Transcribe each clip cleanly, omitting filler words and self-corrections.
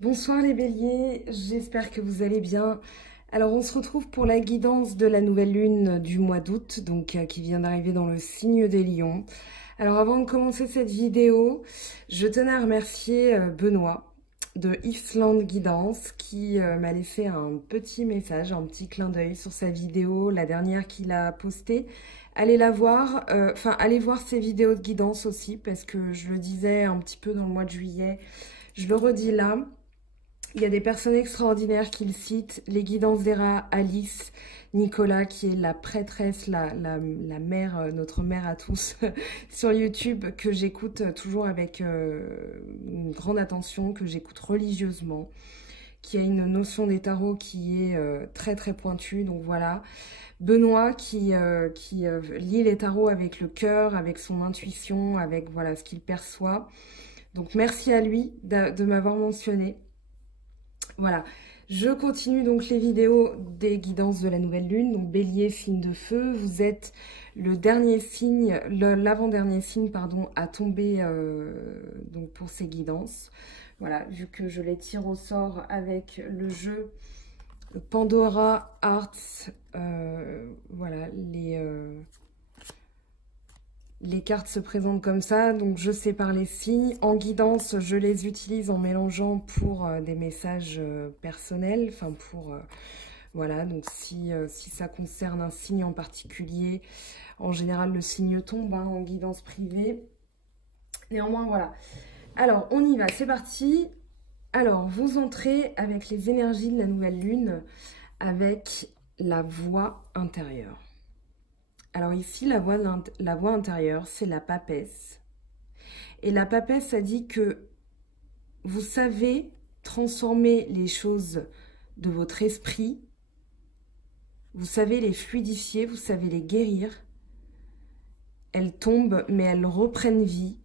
Bonsoir les béliers, j'espère que vous allez bien. Alors on se retrouve pour la guidance de la nouvelle lune du mois d'août, donc qui vient d'arriver dans le signe des lions. Alors avant de commencer cette vidéo, je tenais à remercier Benoît de Island Guidance qui m'a laissé un petit message, un petit clin d'œil sur sa vidéo, la dernière qu'il a postée. Allez la voir, allez voir ses vidéos de guidance aussi parce que je le disais un petit peu dans le mois de juillet, je le redis là. Il y a des personnes extraordinaires qu'il cite, les guidances d'Héra, Alice, Nicolas, qui est la prêtresse, la mère, notre mère à tous, sur YouTube, que j'écoute toujours avec une grande attention, que j'écoute religieusement, qui a une notion des tarots qui est très très pointue, donc voilà. Benoît qui lit les tarots avec le cœur, avec son intuition, avec voilà ce qu'il perçoit. Donc merci à lui de m'avoir mentionné. Voilà, je continue donc les vidéos des guidances de la nouvelle lune. Donc bélier, signe de feu, vous êtes le dernier signe, l'avant-dernier signe, pardon, à tomber donc pour ces guidances. Voilà, vu que je les tire au sort avec le jeu Pandora Arts, voilà, les cartes se présentent comme ça, donc je sépare les signes. En guidance, je les utilise en mélangeant pour des messages personnels, enfin pour... voilà, donc si ça concerne un signe en particulier, en général le signe tombe hein, en guidance privée. Néanmoins, voilà. Alors, on y va, c'est parti. Alors, vous entrez avec les énergies de la nouvelle lune, avec la voix intérieure. Alors ici, la voix intérieure, c'est la papesse. Et la papesse, ça dit que vous savez transformer les choses de votre esprit, vous savez les fluidifier, vous savez les guérir. Elles tombent, mais elles reprennent vie.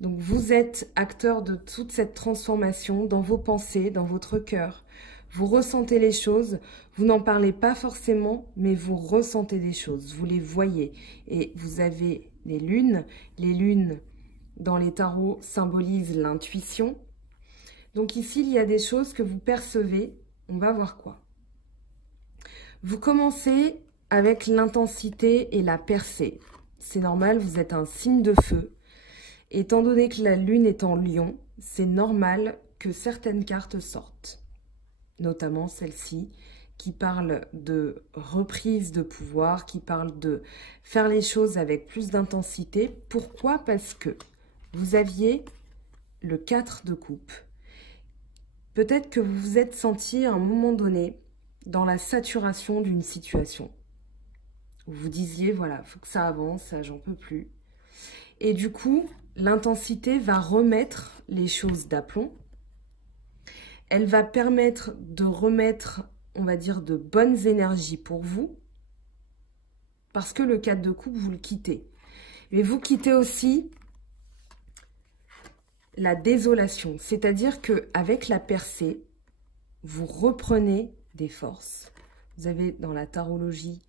Donc vous êtes acteur de toute cette transformation dans vos pensées, dans votre cœur. Vous ressentez les choses, vous n'en parlez pas forcément, mais vous ressentez des choses, vous les voyez. Et vous avez les lunes dans les tarots symbolisent l'intuition. Donc ici, il y a des choses que vous percevez, on va voir quoi. Vous commencez avec l'intensité et la percée. C'est normal, vous êtes un signe de feu. Étant donné que la lune est en lion, c'est normal que certaines cartes sortent. Notamment celle-ci, qui parle de reprise de pouvoir, qui parle de faire les choses avec plus d'intensité. Pourquoi? Parce que vous aviez le 4 de coupe. Peut-être que vous vous êtes senti à un moment donné dans la saturation d'une situation. Vous vous disiez, voilà, il faut que ça avance, ça j'en peux plus. Et du coup, l'intensité va remettre les choses d'aplomb. Elle va permettre de remettre, on va dire, de bonnes énergies pour vous. Parce que le 4 de coupe, vous le quittez. Mais vous quittez aussi la désolation. C'est-à-dire qu'avec la percée, vous reprenez des forces. Vous avez dans la tarologie,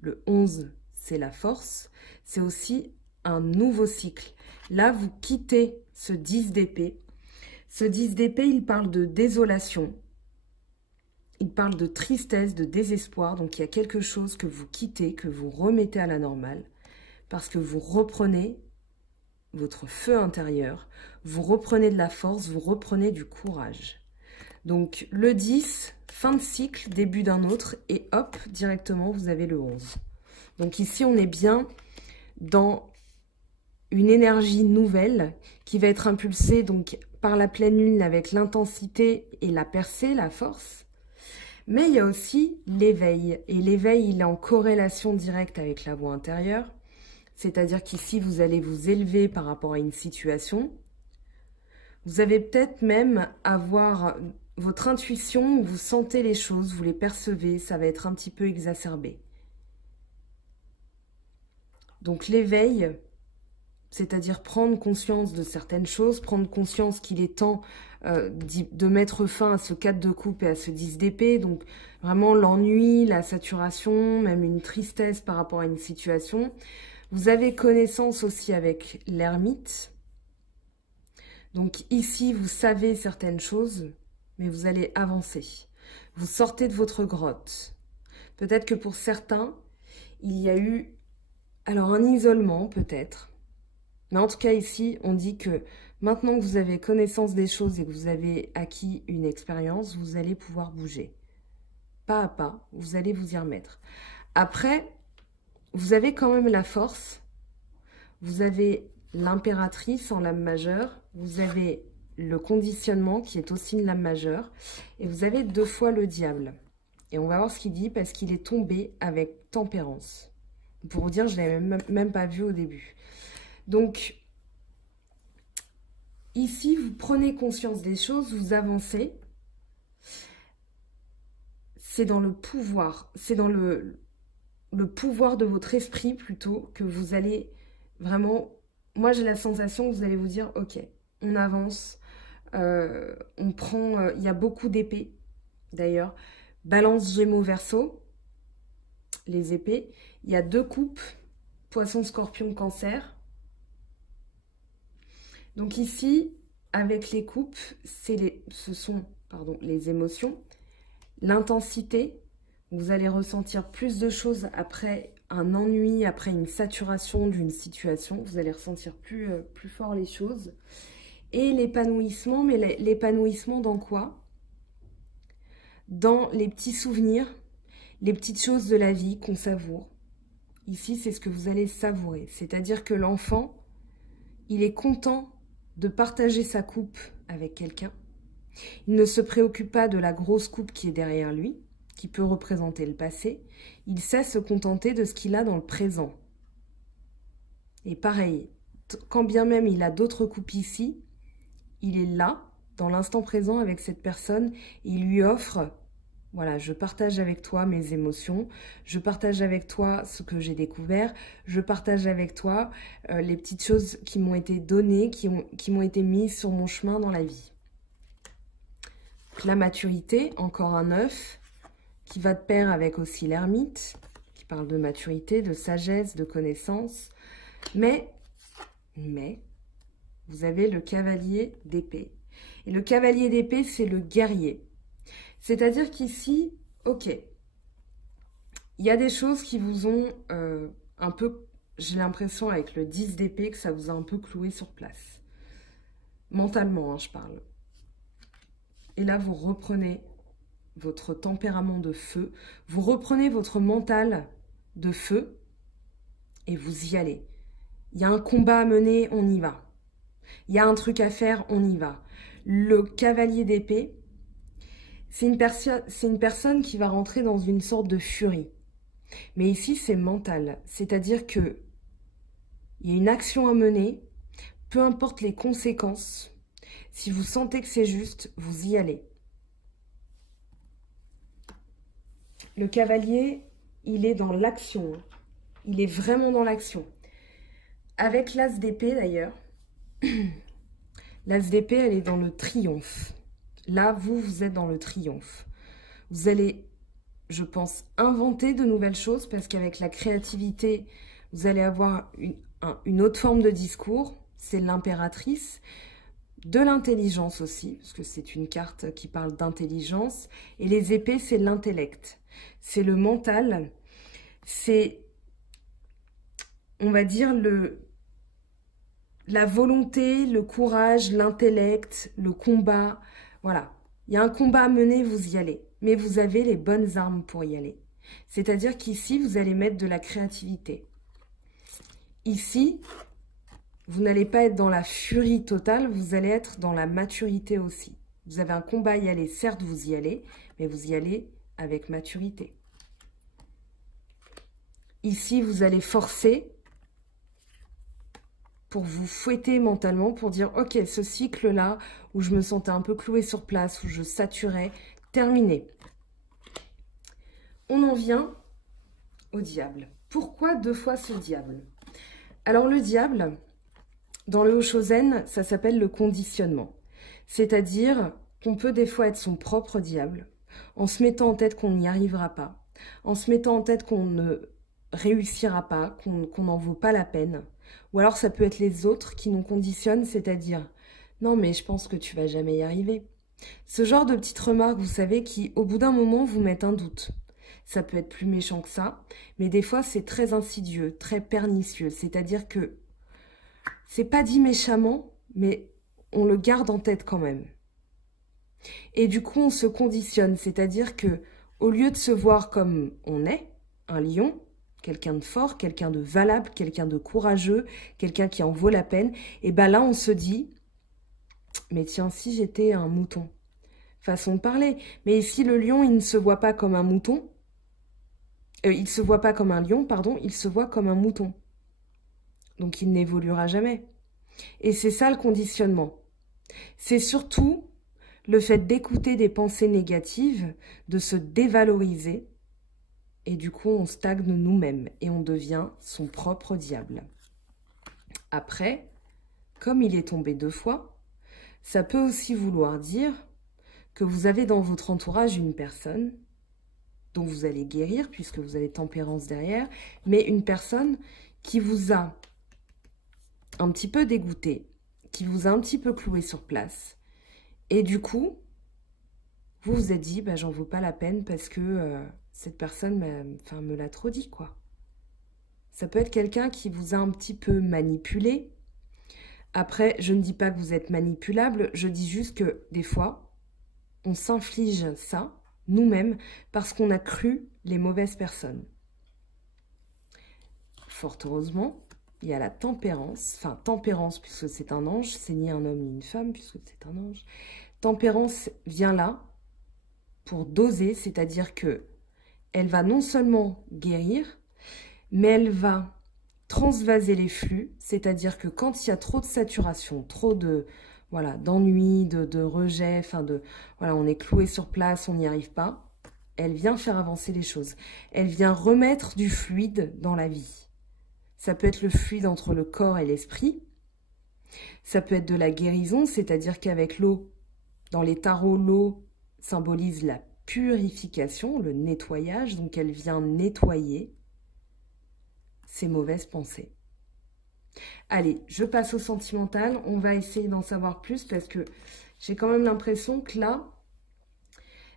le 11, c'est la force. C'est aussi un nouveau cycle. Là, vous quittez ce 10 d'épée. Ce 10 d'épée, il parle de désolation, il parle de tristesse, de désespoir. Donc, il y a quelque chose que vous quittez, que vous remettez à la normale, parce que vous reprenez votre feu intérieur, vous reprenez de la force, vous reprenez du courage. Donc, le 10, fin de cycle, début d'un autre, et hop, directement, vous avez le 11. Donc, ici, on est bien dans une énergie nouvelle qui va être impulsée donc par la pleine lune avec l'intensité et la percée, la force. Mais il y a aussi l'éveil. Et l'éveil, il est en corrélation directe avec la voix intérieure. C'est-à-dire qu'ici, vous allez vous élever par rapport à une situation. Vous avez peut-être même avoir votre intuition, vous sentez les choses, vous les percevez, ça va être un petit peu exacerbé. Donc l'éveil, c'est-à-dire prendre conscience de certaines choses, prendre conscience qu'il est temps de mettre fin à ce 4 de coupe et à ce 10 d'épée. Donc vraiment l'ennui, la saturation, même une tristesse par rapport à une situation. Vous avez connaissance aussi avec l'ermite. Donc ici, vous savez certaines choses. mais vous allez avancer. Vous sortez de votre grotte. Peut-être que pour certains, il y a eu, alors un isolement peut-être. Mais en tout cas ici, on dit que maintenant que vous avez connaissance des choses et que vous avez acquis une expérience, vous allez pouvoir bouger. Pas à pas, vous allez vous y remettre. Après, vous avez quand même la force. Vous avez l'impératrice en lame majeure. Vous avez le conditionnement qui est aussi une lame majeure. Et vous avez 2 fois le diable. Et on va voir ce qu'il dit parce qu'il est tombé avec tempérance. Pour vous dire, je ne l'avais même pas vu au début. Donc, ici, vous prenez conscience des choses, vous avancez. C'est dans le pouvoir, c'est dans le pouvoir de votre esprit plutôt que vous allez vraiment... Moi, j'ai la sensation que vous allez vous dire, ok, on avance, on prend... il y a beaucoup d'épées, d'ailleurs. Balance, Gémeaux, Verseau, les épées. Il y a 2 coupes, Poisson, Scorpion, Cancer. Donc ici, avec les coupes, ce sont les émotions. L'intensité, vous allez ressentir plus de choses après un ennui, après une saturation d'une situation. Vous allez ressentir plus fort les choses. Et l'épanouissement, mais l'épanouissement dans quoi? Dans les petits souvenirs, les petites choses de la vie qu'on savoure. Ici, c'est ce que vous allez savourer. C'est-à-dire que l'enfant, il est content de partager sa coupe avec quelqu'un. Il ne se préoccupe pas de la grosse coupe qui est derrière lui, qui peut représenter le passé. Il sait se contenter de ce qu'il a dans le présent. Et pareil, quand bien même il a d'autres coupes ici, il est là, dans l'instant présent avec cette personne, et il lui offre, voilà, je partage avec toi mes émotions, je partage avec toi ce que j'ai découvert, je partage avec toi les petites choses qui m'ont été données, qui m'ont été mises sur mon chemin dans la vie. La maturité, encore un 9, qui va de pair avec aussi l'ermite, qui parle de maturité, de sagesse, de connaissance. Mais, vous avez le cavalier d'épée. Et le cavalier d'épée, c'est le guerrier. C'est-à-dire qu'ici, ok, il y a des choses qui vous ont un peu, j'ai l'impression avec le 10 d'épée, que ça vous a un peu cloué sur place. Mentalement, hein, je parle. Et là, vous reprenez votre tempérament de feu, vous reprenez votre mental de feu et vous y allez. Il y a un combat à mener, on y va. Il y a un truc à faire, on y va. Le cavalier d'épée, c'est une personne qui va rentrer dans une sorte de furie. Mais ici, c'est mental. C'est-à-dire que il y a une action à mener, peu importe les conséquences. Si vous sentez que c'est juste, vous y allez. Le cavalier, il est dans l'action. Il est vraiment dans l'action. Avec l'as d'épée, d'ailleurs, l'as d'épée, elle est dans le triomphe. Là, vous êtes dans le triomphe. Vous allez, je pense, inventer de nouvelles choses parce qu'avec la créativité, vous allez avoir une autre forme de discours. C'est l'impératrice. De l'intelligence aussi, parce que c'est une carte qui parle d'intelligence. Et les épées, c'est l'intellect. C'est le mental. C'est, on va dire, la volonté, le courage, l'intellect, le combat. Voilà. Il y a un combat à mener, vous y allez. Mais vous avez les bonnes armes pour y aller. C'est-à-dire qu'ici, vous allez mettre de la créativité. Ici, vous n'allez pas être dans la furie totale, vous allez être dans la maturité aussi. Vous avez un combat à y aller, certes vous y allez, mais vous y allez avec maturité. Ici, vous allez forcer pour vous fouetter mentalement, pour dire, ok, ce cycle-là, où je me sentais un peu clouée sur place, où je saturais, terminé. On en vient au diable. Pourquoi 2 fois ce diable? Alors le diable... Dans le Hoshozen, ça s'appelle le conditionnement. C'est-à-dire qu'on peut des fois être son propre diable, en se mettant en tête qu'on n'y arrivera pas, en se mettant en tête qu'on ne réussira pas, qu'on n'en vaut pas la peine. Ou alors ça peut être les autres qui nous conditionnent, c'est-à-dire « Non mais je pense que tu vas jamais y arriver. Ce genre de petites remarques, vous savez, qui, au bout d'un moment, vous mettent un doute. Ça peut être plus méchant que ça, mais des fois, c'est très insidieux, très pernicieux. C'est-à-dire que c'est pas dit méchamment, mais on le garde en tête quand même. Et du coup, on se conditionne, c'est-à-dire que au lieu de se voir comme on est, un lion, quelqu'un de fort, quelqu'un de valable, quelqu'un de courageux, quelqu'un qui en vaut la peine, et ben là, on se dit, mais tiens, si j'étais un mouton, façon de parler. Mais si le lion, il ne se voit pas comme un mouton, il ne se voit pas comme un lion, pardon, il se voit comme un mouton. Donc, il n'évoluera jamais. Et c'est ça le conditionnement. C'est surtout le fait d'écouter des pensées négatives, de se dévaloriser, et du coup, on stagne nous-mêmes et on devient son propre diable. Après, comme il est tombé 2 fois, ça peut aussi vouloir dire que vous avez dans votre entourage une personne dont vous allez guérir, puisque vous avez tempérance derrière, mais une personne qui vous a un petit peu dégoûté, qui vous a un petit peu cloué sur place. Et du coup, vous vous êtes dit, bah, j'en vaux pas la peine parce que cette personne me l'a trop dit, quoi. Ça peut être quelqu'un qui vous a un petit peu manipulé. Après, je ne dis pas que vous êtes manipulable, je dis juste que des fois, on s'inflige ça, nous-mêmes, parce qu'on a cru les mauvaises personnes. Fort heureusement, il y a la tempérance, enfin tempérance puisque c'est un ange, c'est ni un homme ni une femme puisque c'est un ange. Tempérance vient là pour doser, c'est-à-dire que elle va non seulement guérir, mais elle va transvaser les flux, c'est-à-dire que quand il y a trop de saturation, trop de d'ennui, de rejet, voilà, on est cloué sur place, on n'y arrive pas, elle vient faire avancer les choses. Elle vient remettre du fluide dans la vie. Ça peut être le fluide entre le corps et l'esprit. Ça peut être de la guérison, c'est-à-dire qu'avec l'eau, dans les tarots, l'eau symbolise la purification, le nettoyage. Donc, elle vient nettoyer ces mauvaises pensées. Allez, je passe au sentimental. On va essayer d'en savoir plus parce que j'ai quand même l'impression que là,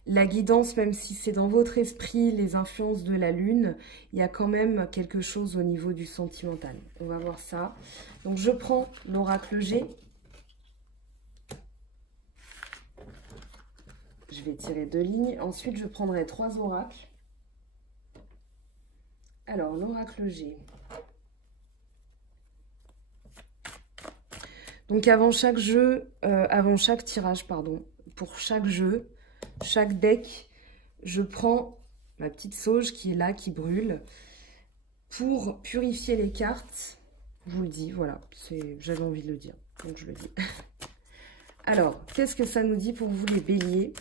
la guidance, même si c'est dans votre esprit, les influences de la lune, il y a quand même quelque chose au niveau du sentimental. On va voir ça. Donc, je prends l'oracle G. Je vais tirer 2 lignes. Ensuite, je prendrai 3 oracles. Alors, l'oracle G. Donc, avant chaque tirage, pardon, pour chaque jeu, chaque deck, je prends ma petite sauge qui est là, qui brûle, pour purifier les cartes. Je vous le dis, voilà, j'avais envie de le dire, donc je le dis. Alors, qu'est-ce que ça nous dit pour vous les béliers?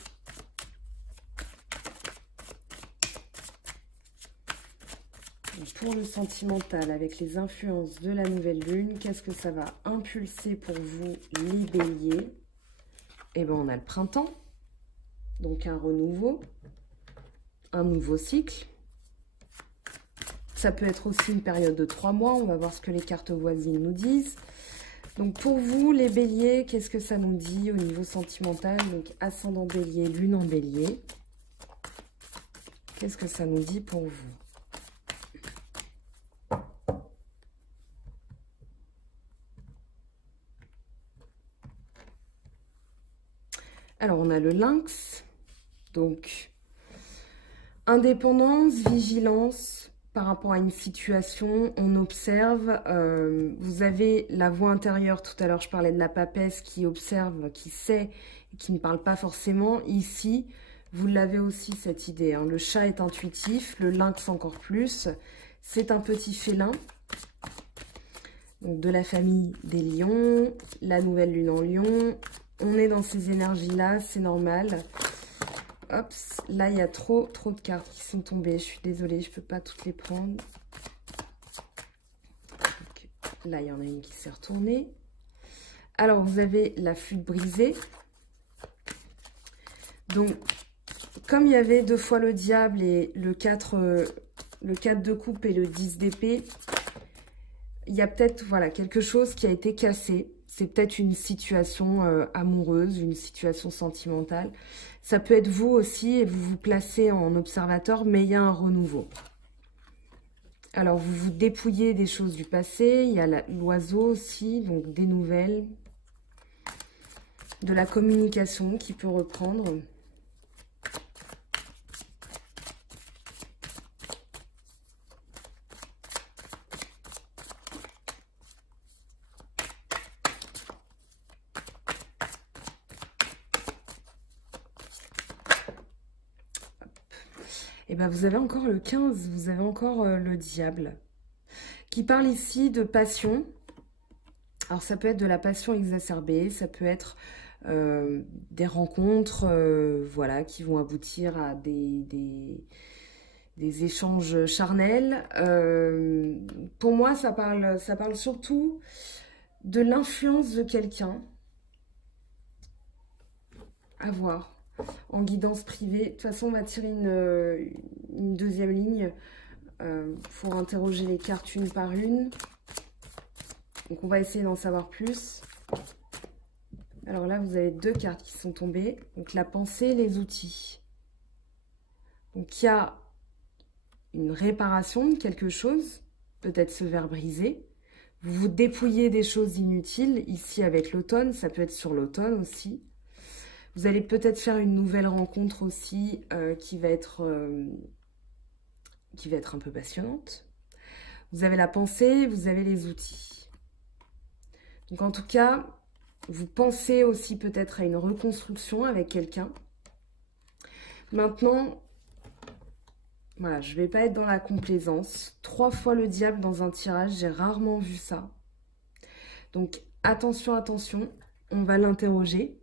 Pour le sentimental, avec les influences de la nouvelle lune, qu'est-ce que ça va impulser pour vous les béliers? Eh bien, on a le printemps. Donc, un renouveau, un nouveau cycle. Ça peut être aussi une période de 3 mois. On va voir ce que les cartes voisines nous disent. Donc, pour vous, les béliers, qu'est-ce que ça nous dit au niveau sentimental? Donc, ascendant bélier, lune en bélier. Qu'est-ce que ça nous dit pour vous? Alors, on a le lynx. Donc, indépendance, vigilance par rapport à une situation, on observe. Vous avez la voix intérieure, tout à l'heure je parlais de la papesse qui observe, qui sait, qui ne parle pas forcément. Ici, vous l'avez aussi cette idée, hein. Le chat est intuitif, le lynx encore plus. C'est un petit félin. Donc, de la famille des lions, la nouvelle lune en lion. On est dans ces énergies-là, c'est normal. Hop, là, il y a trop de cartes qui sont tombées. Je suis désolée, je ne peux pas toutes les prendre. Donc, là, il y en a une qui s'est retournée. Alors, vous avez la flûte brisée. Donc, comme il y avait 2 fois le diable et le 4 de coupe et le 10 d'épée, il y a peut-être voilà, quelque chose qui a été cassé. c'est peut-être une situation amoureuse, une situation sentimentale. Ça peut être vous aussi et vous vous placez en observateur, mais il y a un renouveau. Alors, vous vous dépouillez des choses du passé. Il y a l'oiseau aussi, donc des nouvelles. De la communication qui peut reprendre. Et bien, vous avez encore le 15, vous avez encore le diable, qui parle ici de passion. Alors, ça peut être de la passion exacerbée, ça peut être des rencontres voilà, qui vont aboutir à des échanges charnels. Pour moi, ça parle surtout de l'influence de quelqu'un. À voir. En guidance privée. De toute façon, on va tirer une deuxième ligne pour interroger les cartes une par une. Donc, on va essayer d'en savoir plus. Alors là, vous avez 2 cartes qui sont tombées. Donc, la pensée, les outils. Donc, il y a une réparation de quelque chose. Peut-être ce verre brisé. Vous vous dépouillez des choses inutiles. Ici, avec l'automne, ça peut être sur l'automne aussi. Vous allez peut-être faire une nouvelle rencontre aussi qui va être un peu passionnante. Vous avez la pensée, vous avez les outils. Donc en tout cas, vous pensez aussi peut-être à une reconstruction avec quelqu'un. Maintenant, voilà, je ne vais pas être dans la complaisance. 3 fois le diable dans un tirage, j'ai rarement vu ça. Donc attention, attention, on va l'interroger.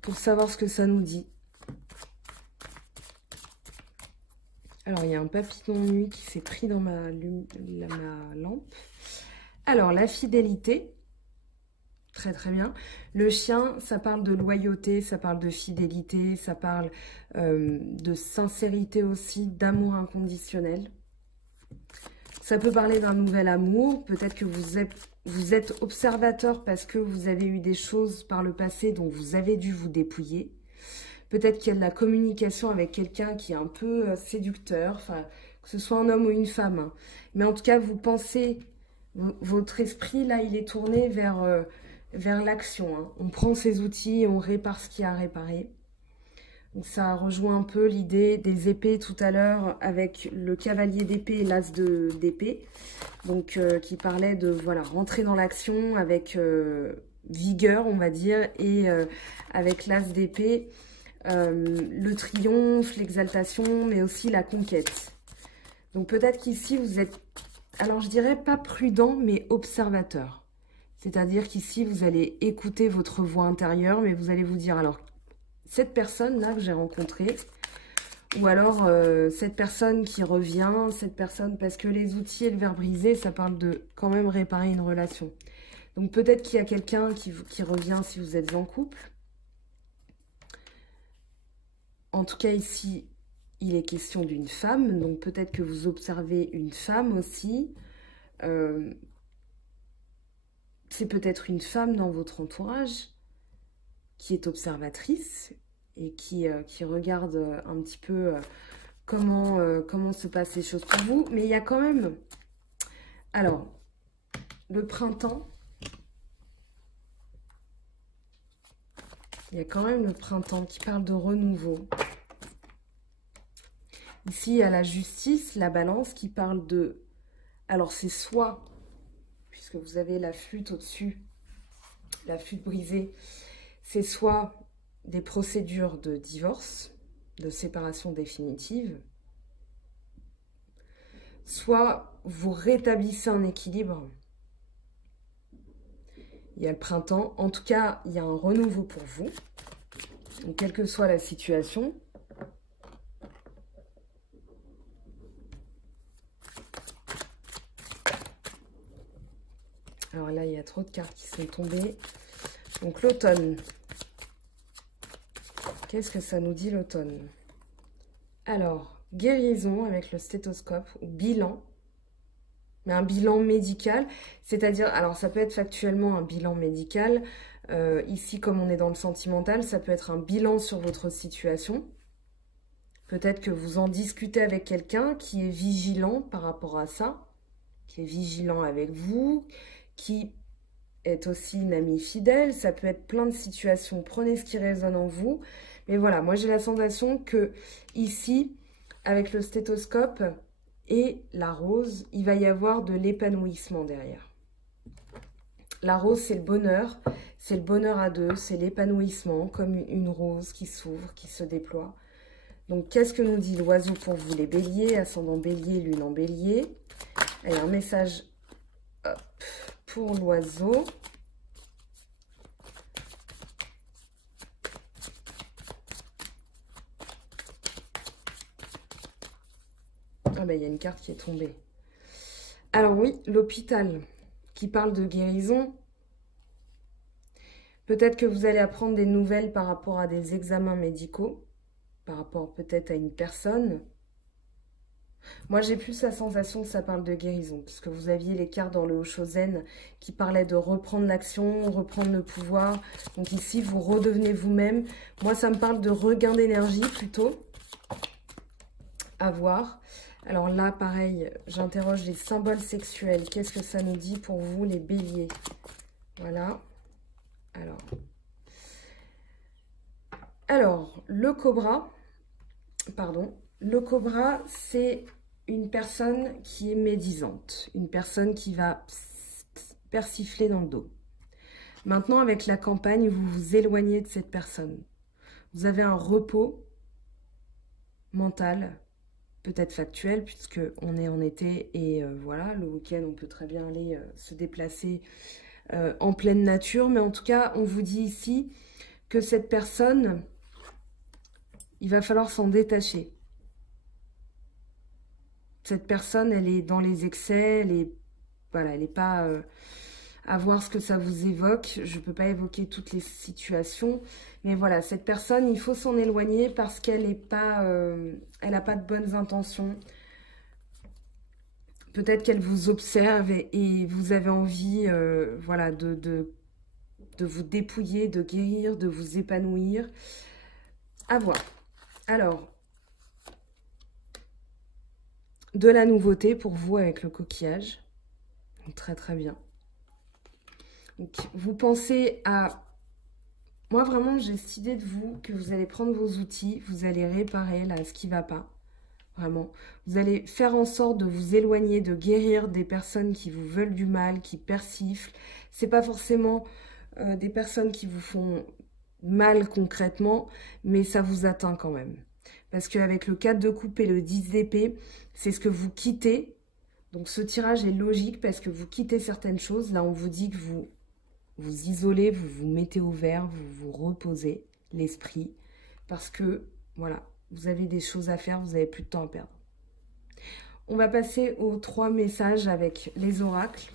Pour savoir ce que ça nous dit. Alors, il y a un papillon de nuit qui s'est pris dans ma lampe. Alors, la fidélité. Très, très bien. Le chien, ça parle de loyauté, ça parle de fidélité, ça parle de sincérité aussi, d'amour inconditionnel. Ça peut parler d'un nouvel amour. Peut-être que vous êtes observateur parce que vous avez eu des choses par le passé dont vous avez dû vous dépouiller. Peut-être qu'il y a de la communication avec quelqu'un qui est un peu séducteur, enfin, que ce soit un homme ou une femme. Hein. Mais en tout cas, vous pensez, votre esprit, là, il est tourné vers l'action. Hein. On prend ses outils et on répare ce qu'il y a à réparer. Donc ça rejoint un peu l'idée des épées tout à l'heure avec le cavalier d'épée et l'as d'épée. Donc qui parlait de voilà, rentrer dans l'action avec vigueur, on va dire, et avec l'as d'épée, le triomphe, l'exaltation, mais aussi la conquête. Donc peut-être qu'ici vous êtes, alors je dirais pas prudent, mais observateur. C'est-à-dire qu'ici vous allez écouter votre voix intérieure, mais vous allez vous dire alors cette personne-là que j'ai rencontrée, ou alors cette personne qui revient, cette personne, parce que les outils et le verre brisé, ça parle de quand même réparer une relation. Donc peut-être qu'il y a quelqu'un qui revient si vous êtes en couple. En tout cas ici, il est question d'une femme, donc peut-être que vous observez une femme aussi. C'est peut-être une femme dans votre entourage qui est observatrice et qui regarde un petit peu comment se passent les choses pour vous. Mais il y a quand même... Alors, le printemps, il y a quand même le printemps qui parle de renouveau. Ici, il y a la justice, la balance qui parle de... Alors, c'est soit, puisque vous avez la flûte au-dessus, la flûte brisée, c'est soit des procédures de divorce, de séparation définitive, soit vous rétablissez un équilibre. Il y a le printemps. En tout cas, il y a un renouveau pour vous. Donc, quelle que soit la situation. Alors là, il y a trop de cartes qui sont tombées. Donc, l'automne. Qu'est-ce que ça nous dit, l'automne? Alors, guérison avec le stéthoscope ou bilan. mais un bilan médical, c'est-à-dire, alors ça peut être factuellement un bilan médical, ici comme on est dans le sentimental, ça peut être un bilan sur votre situation. Peut-être que vous en discutez avec quelqu'un qui est vigilant par rapport à ça, qui est vigilant avec vous, qui est aussi une amie fidèle, ça peut être plein de situations, prenez ce qui résonne en vous. Mais voilà, moi j'ai la sensation que ici, avec le stéthoscope et la rose, il va y avoir de l'épanouissement derrière. La rose, c'est le bonheur à deux, c'est l'épanouissement, comme une rose qui s'ouvre, qui se déploie. Donc, qu'est-ce que nous dit l'oiseau pour vous, les béliers, ascendant bélier, lune en bélier? Allez, un message hop, pour l'oiseau. Ah ben, il y a une carte qui est tombée. Alors oui, l'hôpital qui parle de guérison. Peut-être que vous allez apprendre des nouvelles par rapport à des examens médicaux, par rapport peut-être à une personne. Moi, j'ai plus la sensation que ça parle de guérison, parce que vous aviez les cartes dans le Haut-Shozen qui parlaient de reprendre l'action, reprendre le pouvoir. Donc ici, vous redevenez vous-même. Moi, ça me parle de regain d'énergie plutôt. À voir. Alors là, pareil, j'interroge les symboles sexuels. Qu'est-ce que ça nous dit pour vous, les béliers? Voilà. Alors, le cobra, c'est une personne qui est médisante, une personne qui va persifler dans le dos. Maintenant, avec la campagne, vous vous éloignez de cette personne. Vous avez un repos mental, peut-être factuel, puisque on est en été et voilà, le week-end, on peut très bien aller se déplacer en pleine nature. Mais en tout cas, on vous dit ici que cette personne, il va falloir s'en détacher. Cette personne, elle est dans les excès, elle n'est pas à voir ce que ça vous évoque. Je ne peux pas évoquer toutes les situations. Mais voilà, cette personne, il faut s'en éloigner parce qu'elle n'a pas de bonnes intentions. Peut-être qu'elle vous observe et vous avez envie voilà, de vous dépouiller, de guérir, de vous épanouir. À voir. Alors, de la nouveauté pour vous avec le coquillage. Donc, très très bien. Donc, vous pensez à... Moi, vraiment, j'ai cette idée de vous que vous allez prendre vos outils, vous allez réparer là ce qui ne va pas. Vraiment. Vous allez faire en sorte de vous éloigner, de guérir des personnes qui vous veulent du mal, qui persiflent. Ce n'est pas forcément des personnes qui vous font mal concrètement, mais ça vous atteint quand même. Parce qu'avec le 4 de coupe et le 10 d'épée, c'est ce que vous quittez. Donc ce tirage est logique parce que vous quittez certaines choses. Là, on vous dit que vous vous isolez, vous vous mettez au vert, vous vous reposez l'esprit. Parce que, voilà, vous avez des choses à faire, vous n'avez plus de temps à perdre. On va passer aux 3 messages avec les oracles.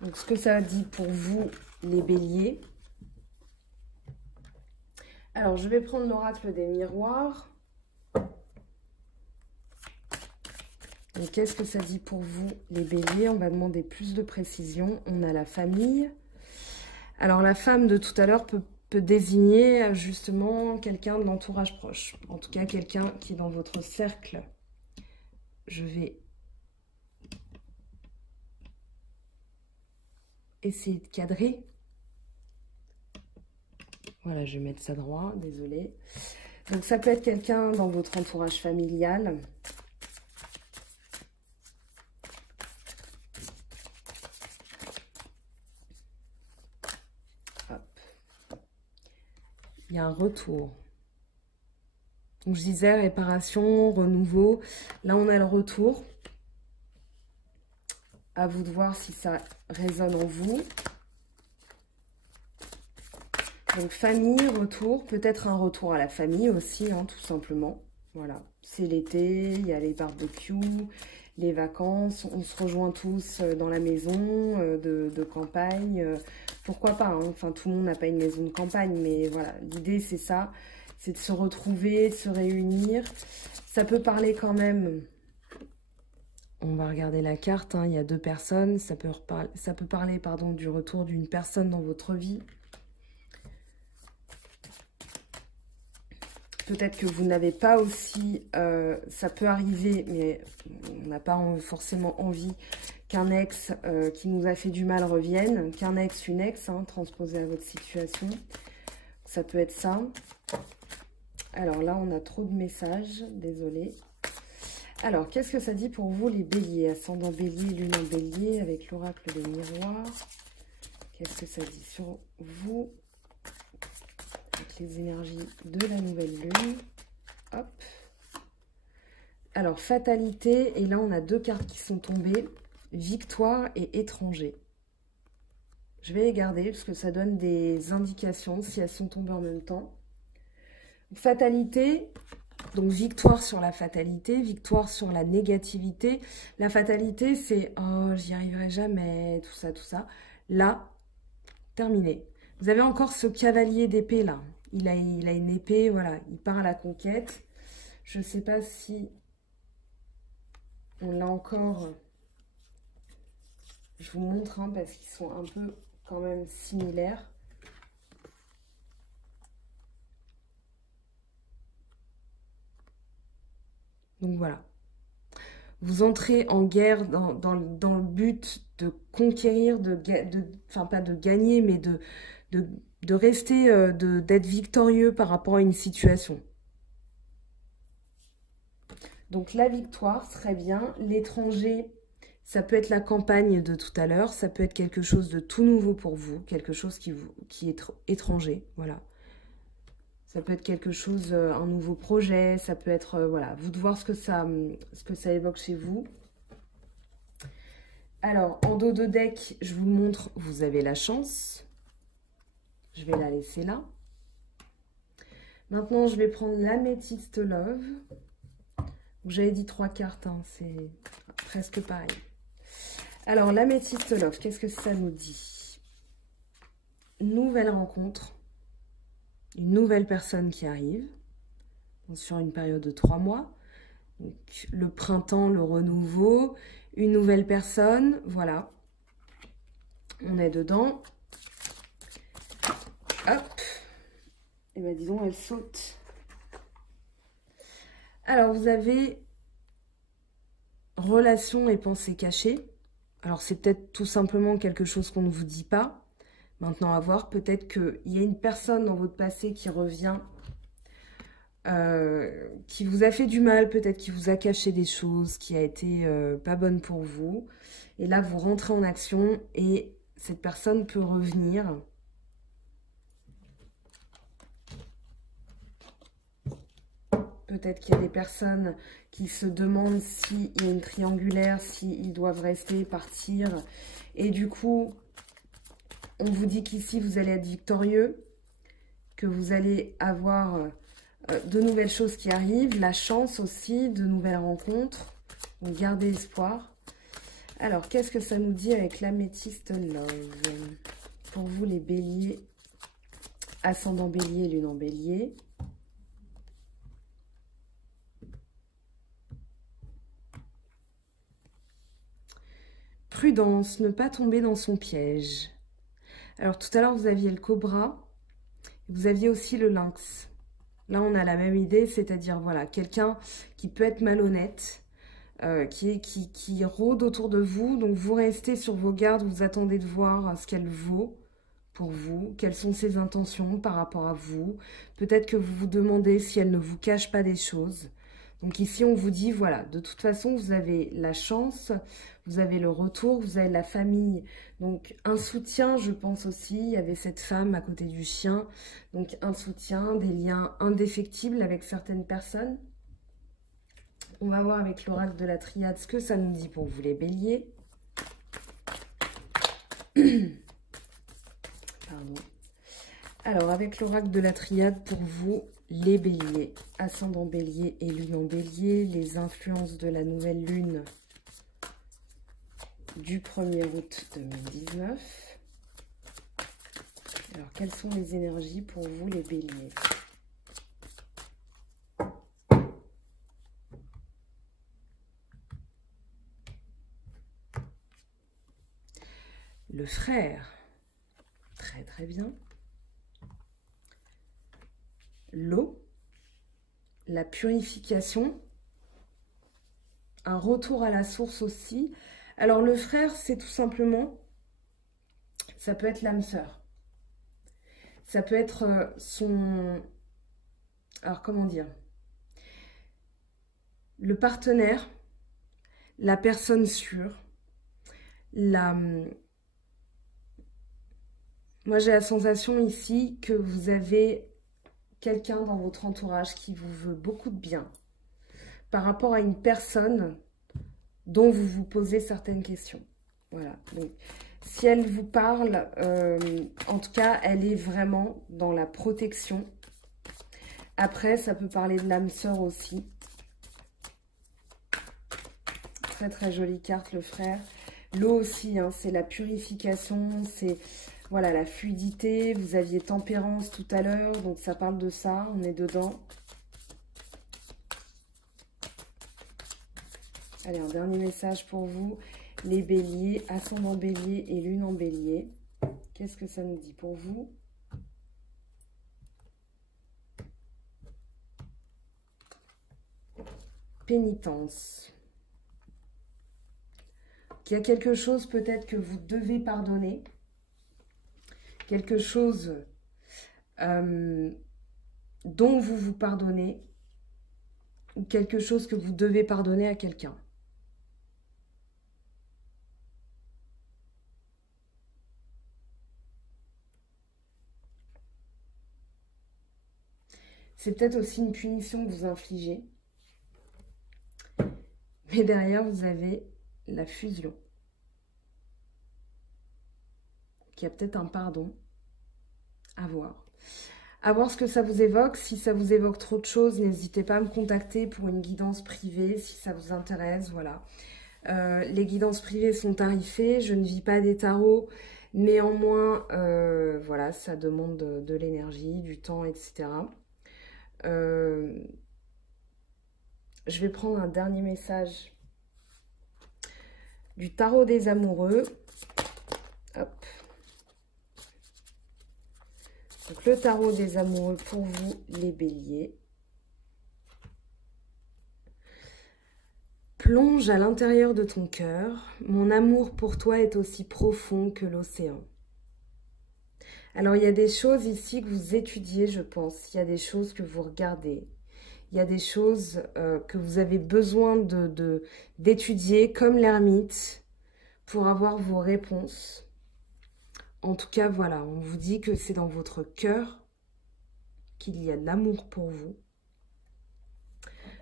Donc ce que ça dit pour vous, les béliers. Alors, je vais prendre l'oracle des miroirs. Qu'est-ce que ça dit pour vous, les béliers? On va demander plus de précision. On a la famille. Alors, la femme de tout à l'heure peut désigner justement quelqu'un de l'entourage proche. En tout cas, quelqu'un qui est dans votre cercle. Je vais essayer de cadrer. Voilà, je vais mettre ça droit, désolée. Donc, ça peut être quelqu'un dans votre entourage familial. Hop. Il y a un retour. Donc, je disais réparation, renouveau. Là, on a le retour. À vous de voir si ça résonne en vous. Donc, famille, retour, peut-être un retour à la famille aussi, hein, tout simplement. Voilà, c'est l'été, il y a les barbecues, les vacances, on se rejoint tous dans la maison de campagne. Pourquoi pas, hein, enfin, tout le monde n'a pas une maison de campagne, mais voilà, l'idée c'est ça, c'est de se retrouver, de se réunir. Ça peut parler quand même On va regarder la carte, hein. Il y a 2 personnes. Ça peut parler pardon, du retour d'une personne dans votre vie. Peut-être que vous n'avez pas aussi, ça peut arriver, mais on n'a pas forcément envie qu'un ex qui nous a fait du mal revienne, qu'un ex, une ex, hein, transposé à votre situation. Ça peut être ça. Alors là, on a trop de messages, désolée. Alors, qu'est-ce que ça dit pour vous, les béliers? Ascendant bélier, lune en bélier, avec l'oracle de miroir. Qu'est-ce que ça dit sur vous? Avec les énergies de la nouvelle lune. Hop. Alors, fatalité. Et là, on a 2 cartes qui sont tombées. Victoire et étranger. Je vais les garder parce que ça donne des indications si elles sont tombées en même temps. Fatalité. Donc, victoire sur la fatalité, victoire sur la négativité. La fatalité, c'est « Oh, j'y arriverai jamais », tout ça, tout ça. Là, terminé. Vous avez encore ce cavalier d'épée, là. Il a une épée, voilà, il part à la conquête. Je ne sais pas si on l'a encore. Je vous montre, hein, parce qu'ils sont un peu quand même similaires. Donc voilà. Vous entrez en guerre dans le but de conquérir, enfin pas de gagner, mais de rester, d'être victorieux par rapport à une situation. Donc la victoire serait bien. L'étranger, ça peut être la campagne de tout à l'heure, ça peut être quelque chose de tout nouveau pour vous, quelque chose qui est étranger, voilà. Ça peut être quelque chose, un nouveau projet, ça peut être, voilà, vous de voir ce que ça évoque chez vous. Alors, en dos de deck, je vous montre, vous avez la chance. Je vais la laisser là. Maintenant, je vais prendre l'améthyste love. J'avais dit 3 cartes, hein, c'est presque pareil. Alors, l'améthyste love, qu'est-ce que ça nous dit? Nouvelle rencontre. Une nouvelle personne qui arrive sur une période de 3 mois. Donc, le printemps, le renouveau, une nouvelle personne, voilà. On est dedans. Hop. Et bien, disons, elle saute. Alors, vous avez relation et pensée cachée. Alors, c'est peut-être tout simplement quelque chose qu'on ne vous dit pas. Maintenant, à voir, peut-être qu'il y a une personne dans votre passé qui revient, qui vous a fait du mal, peut-être qui vous a caché des choses, qui a été pas bonne pour vous. Et là, vous rentrez en action et cette personne peut revenir. Peut-être qu'il y a des personnes qui se demandent s'il y a une triangulaire, s'ils doivent rester, partir. Et du coup, on vous dit qu'ici, vous allez être victorieux, que vous allez avoir de nouvelles choses qui arrivent, la chance aussi, de nouvelles rencontres. Donc, gardez espoir. Alors, qu'est-ce que ça nous dit avec l'améthyste love? Pour vous, les béliers, ascendant bélier, lune en bélier. Prudence, ne pas tomber dans son piège. Alors, tout à l'heure, vous aviez le cobra. Vous aviez aussi le lynx. Là, on a la même idée, c'est-à-dire, voilà, quelqu'un qui peut être malhonnête, qui rôde autour de vous. Donc, vous restez sur vos gardes, vous attendez de voir ce qu'elle vaut pour vous, quelles sont ses intentions par rapport à vous. Peut-être que vous vous demandez si elle ne vous cache pas des choses. Donc ici, on vous dit, voilà, de toute façon, vous avez la chance, vous avez le retour, vous avez la famille. Donc un soutien, je pense aussi, il y avait cette femme à côté du chien. Donc un soutien, des liens indéfectibles avec certaines personnes. On va voir avec l'oracle de la triade ce que ça nous dit pour vous les béliers. Pardon. Alors, avec l'oracle de la triade pour vous, les béliers, ascendant bélier et lune en bélier, les influences de la nouvelle lune du 1er août 2019. Alors, quelles sont les énergies pour vous, les béliers? frère, très très bien. L'eau, la purification, un retour à la source aussi. Alors le frère, c'est tout simplement, ça peut être l'âme sœur. Ça peut être son... Alors comment dire? Le partenaire, la personne sûre, Moi j'ai la sensation ici que vous avez quelqu'un dans votre entourage qui vous veut beaucoup de bien par rapport à une personne dont vous vous posez certaines questions. Voilà, donc si elle vous parle, en tout cas, elle est vraiment dans la protection. Après, ça peut parler de l'âme sœur aussi. Très très jolie carte, le frère. L'eau aussi, hein, c'est la purification, c'est voilà, la fluidité. Vous aviez tempérance tout à l'heure, donc ça parle de ça, on est dedans. Allez, un dernier message pour vous. Les béliers, ascendant bélier et lune en bélier. Qu'est-ce que ça nous dit pour vous? Pénitence. Il y a quelque chose peut-être que vous devez pardonner. Quelque chose dont vous vous pardonnez. Ou quelque chose que vous devez pardonner à quelqu'un. C'est peut-être aussi une punition que vous infligez. Mais derrière, vous avez la fusion. Il y a peut-être un pardon à voir. À voir ce que ça vous évoque. Si ça vous évoque trop de choses, n'hésitez pas à me contacter pour une guidance privée si ça vous intéresse. Voilà. Les guidances privées sont tarifées. Je ne vis pas des tarots. Néanmoins, voilà, ça demande de l'énergie, du temps, etc. Je vais prendre un dernier message du tarot des amoureux. Hop. Donc le tarot des amoureux pour vous, les béliers. Plonge à l'intérieur de ton cœur. Mon amour pour toi est aussi profond que l'océan. Alors, il y a des choses ici que vous étudiez, je pense. Il y a des choses que vous regardez. Il y a des choses que vous avez besoin d'étudier, comme l'ermite, pour avoir vos réponses. En tout cas, voilà, on vous dit que c'est dans votre cœur qu'il y a de l'amour pour vous.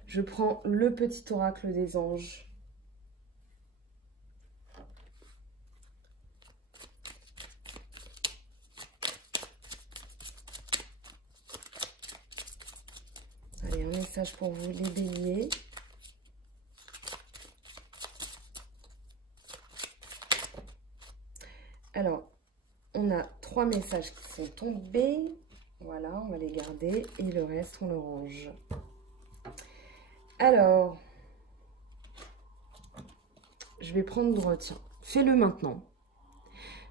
Je prends le petit oracle des anges. Allez, un message pour vous, les béliers. Alors, on a 3 messages qui sont tombés. Voilà, on va les garder. Et le reste, on le range. Alors, je vais prendre, tiens, fais-le maintenant.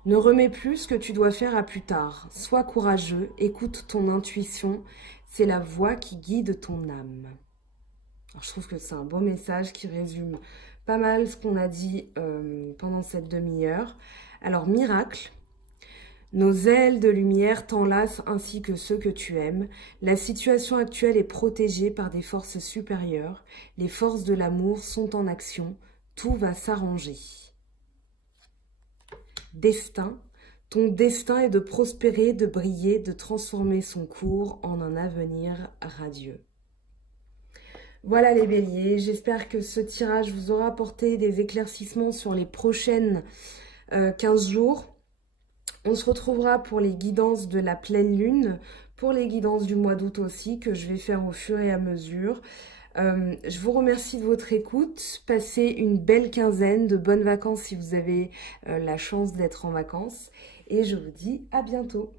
Ne remets plus ce que tu dois faire à plus tard. Sois courageux, écoute ton intuition. C'est la voix qui guide ton âme. Alors, je trouve que c'est un beau message qui résume pas mal ce qu'on a dit pendant cette demi-heure. Alors, miracle. Nos ailes de lumière t'enlacent ainsi que ceux que tu aimes. La situation actuelle est protégée par des forces supérieures. Les forces de l'amour sont en action. Tout va s'arranger. Destin. Ton destin est de prospérer, de briller, de transformer son cours en un avenir radieux. Voilà les béliers, j'espère que ce tirage vous aura apporté des éclaircissements sur les prochaines 15 jours. On se retrouvera pour les guidances de la pleine lune, pour les guidances du mois d'août aussi, que je vais faire au fur et à mesure. Je vous remercie de votre écoute. Passez une belle quinzaine, de bonnes vacances si vous avez la chance d'être en vacances. Et je vous dis à bientôt.